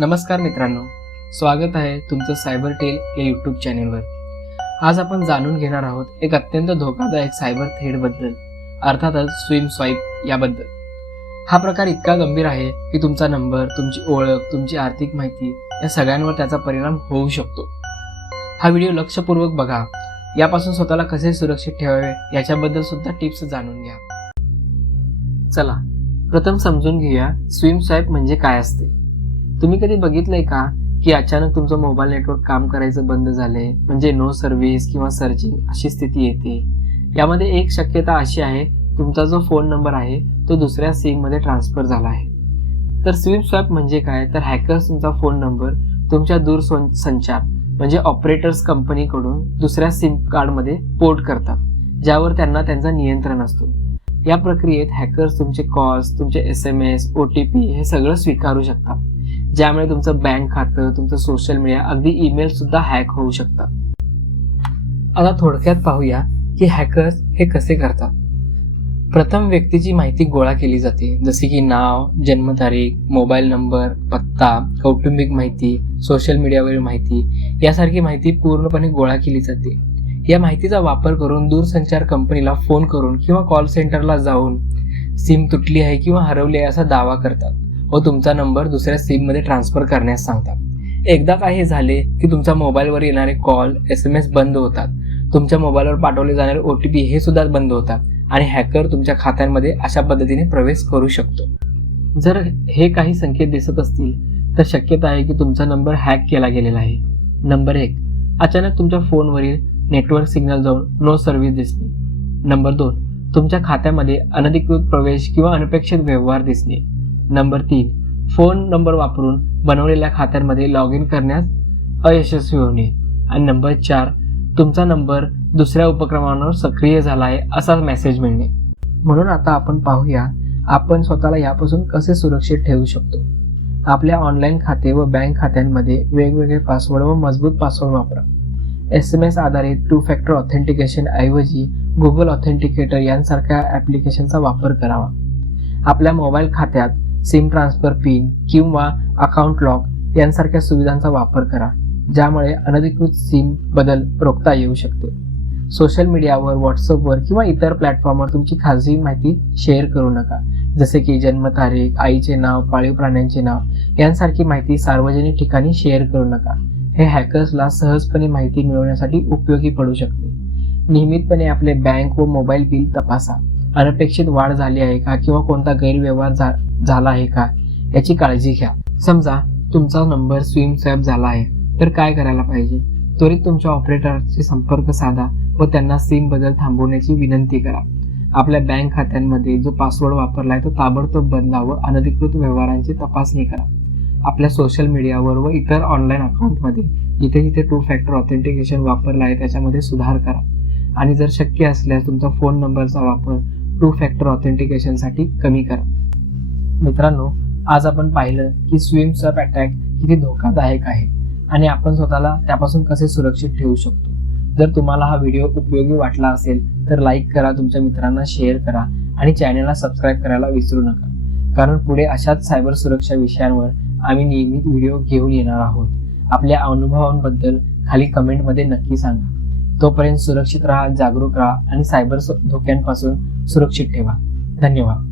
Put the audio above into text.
नमस्कार मित्रांनो, स्वागत आहे तुमचं सायबर टेल या यूट्यूब चॅनेलवर। आज आपण जाणून घेणार आहोत एक अत्यंत धोकादायक सायबर थ्रेटबद्दल, अर्थातच स्विम स्वाईप याबद्दल। हा प्रकार इतका गंभीर आहे की तुमचा नंबर, तुमची ओळख, तुमची आर्थिक माहिती या सगळ्यांवर त्याचा परिणाम होऊ शकतो। हा व्हिडिओ लक्षपूर्वक बघा, यापासून स्वतःला कसे सुरक्षित ठेवावे याच्याबद्दल सुद्धा टिप्स जाणून घ्या। चला प्रथम समजून घेऊया स्विम स्वाईप म्हणजे काय असते। तुम्ही कधी बघितलंय का की अचानक तुमचं मोबाईल नेटवर्क काम करायचं बंद झाले, म्हणजे नो सर्व्हिस किंवा सर्चिंग अशी स्थिती येते। यामध्ये एक शक्यता अशी आहे, तुमचा जो फोन नंबर आहे तो दुसऱ्या सिम मध्ये ट्रान्सफर झाला आहे। तर स्विम स्वॅप म्हणजे काय, तर हॅकर्स तुमचा फोन नंबर तुमच्या दूरसंचार म्हणजे ऑपरेटर्स कंपनीकडून दुसऱ्या सिम कार्ड मध्ये पोर्ट करतात, ज्यावर त्यांना त्यांचा नियंत्रण असतो। या प्रक्रियेत हॅकर्स तुमचे कॉल्स, तुमचे SMS, OTP हे सगळं स्वीकारू शकतात, ज्यामुळे तुमचं बँक खातं, तुमचं सोशल मीडिया, अगदी ईमेल सुद्धा हॅक होऊ शकतात। आता थोडक्यात पाहूया की हॅकर्स हे कसे करतात। प्रथम व्यक्तीची माहिती गोळा केली जाते, जसे की नाव, जन्मतारीख, मोबाईल नंबर, पत्ता, कौटुंबिक माहिती, सोशल मीडियावरील माहिती यासारखी माहिती पूर्णपणे गोळा केली जाते। या माहितीचा वापर करून दूरसंचार कंपनीला फोन करून किंवा कॉल सेंटरला जाऊन सिम तुटली आहे किंवा हरवली आहे असा दावा करतात व तुमचा नंबर दुसऱ्या सिम मध्ये ट्रान्सफर करण्यास सांगतात। एकदा काय हे झाले की तुमच्या मोबाईलवर येणारे कॉल, SMS बंद होतात, तुमच्या मोबाईलवर पाठवले जाणारे OTP हे सुद्धा बंद होतात आणि हॅकर तुमच्या खात्यांमध्ये अशा पद्धतीने प्रवेश करू शकतो। जर हे काही संकेत दिसत असतील तर शक्यता आहे की तुमचा नंबर हॅक केला गेलेला आहे। नंबर 1, अचानक तुमच्या फोनवरील नेटवर्क सिग्नल जाऊन नो सर्व्हिस दिसणे। नंबर 2, तुमच्या खात्यामध्ये अनधिकृत प्रवेश किंवा अनपेक्षित व्यवहार दिसणे। नंबर 3, फोन नंबर वापरून बनवलेल्या खात्यांमध्ये लॉग इन करण्यास अयशस्वी होणे। आणि नंबर 4, तुमचा नंबर दुसऱ्या उपक्रमांवर सक्रिय झाला आहे असा मेसेज मिळणे। म्हणून आता आपण पाहूया आपण स्वतःला यापासून कसे सुरक्षित ठेवू शकतो। आपल्या ऑनलाईन खाते व बँक खात्यांमध्ये वेगवेगळे पासवर्ड व मजबूत पासवर्ड वापरा। SMS आधारित 2 फॅक्टर ऑथेंटिकेशन ऐवजी गुगल ऑथेंटिकेटर यांसारख्या ॲप्लिकेशनचा वापर करावा। आपल्या मोबाईल खात्यात सिम ट्रान्सफर पिन किंवा अकाउंट लॉक यांसारख्या सुविधांचा वापर करा, ज्यामुळे अनधिकृत सिम बदल रोखता येऊ शकते। सोशल मीडियावर, व्हॉट्सअपवर किंवा इतर प्लॅटफॉर्मवर तुमची खाजगी माहिती शेअर करू नका, जसे की जन्मतारीख, आईचे नाव, पाळीव प्राण्यांचे नाव यांसारखी माहिती सार्वजनिक ठिकाणी शेअर करू नका। हे हॅकर्सला सहजपणे माहिती मिळवण्यासाठी उपयोगी पडू शकते। नियमितपणे आपले बँक व मोबाईल बिल तपासा, अनपेक्षित वाढ झाली आहे का किंवा कोणता गैरव्यवहार झाला आहे का याची काळजी घ्या। समजा तुमचा नंबर स्विम स्वॅप झाला आहे तर काय करायला पाहिजे, त्वरित तुमच्या ऑपरेटरशी संपर्क साधा व त्यांना सिम बदल थांबवण्याची विनंती करा। आपल्या बँक खात्यांमध्ये जो पासवर्ड वापरला आहे तो ताबडतोब बदला व अनधिकृत व्यवहारांची तपासणी करा। आपल्या सोशल मीडियावर व इतर ऑनलाईन अकाउंटमध्ये जिथे जिथे 2 फॅक्टर ऑथेंटिकेशन वापरला आहे त्याच्यामध्ये सुधार करा। आणि जर शक्य असल्यास तुमचा फोन नंबरचा वापर 2 फॅक्टर ऑथेंटिकेशनसाठी कमी करा। मित्रांनो, आज आपण पाहिलं की स्विम स्वॅप अटॅक किती धोकादायक आहे आणि आपण स्वतःला त्यापासून कसे सुरक्षित ठेवू शकतो। जर तुम्हाला हा व्हिडिओ उपयोगी वाटला असेल तर लाईक करा, तुमच्या मित्रांना शेअर करा आणि चॅनलला सबस्क्राईब करायला विसरू नका, कारण पुढे अशाच सायबर सुरक्षा विषयांवर आम्ही नियमित व्हिडिओ घेऊन येणार आहोत। आपल्या अनुभवांबद्दल खाली कमेंटमध्ये नक्की सांगा। तोपर्यंत सुरक्षित राहा, जागरूक राहा आणि सायबर धोक्यांपासून सुरक्षित ठेवा। धन्यवाद।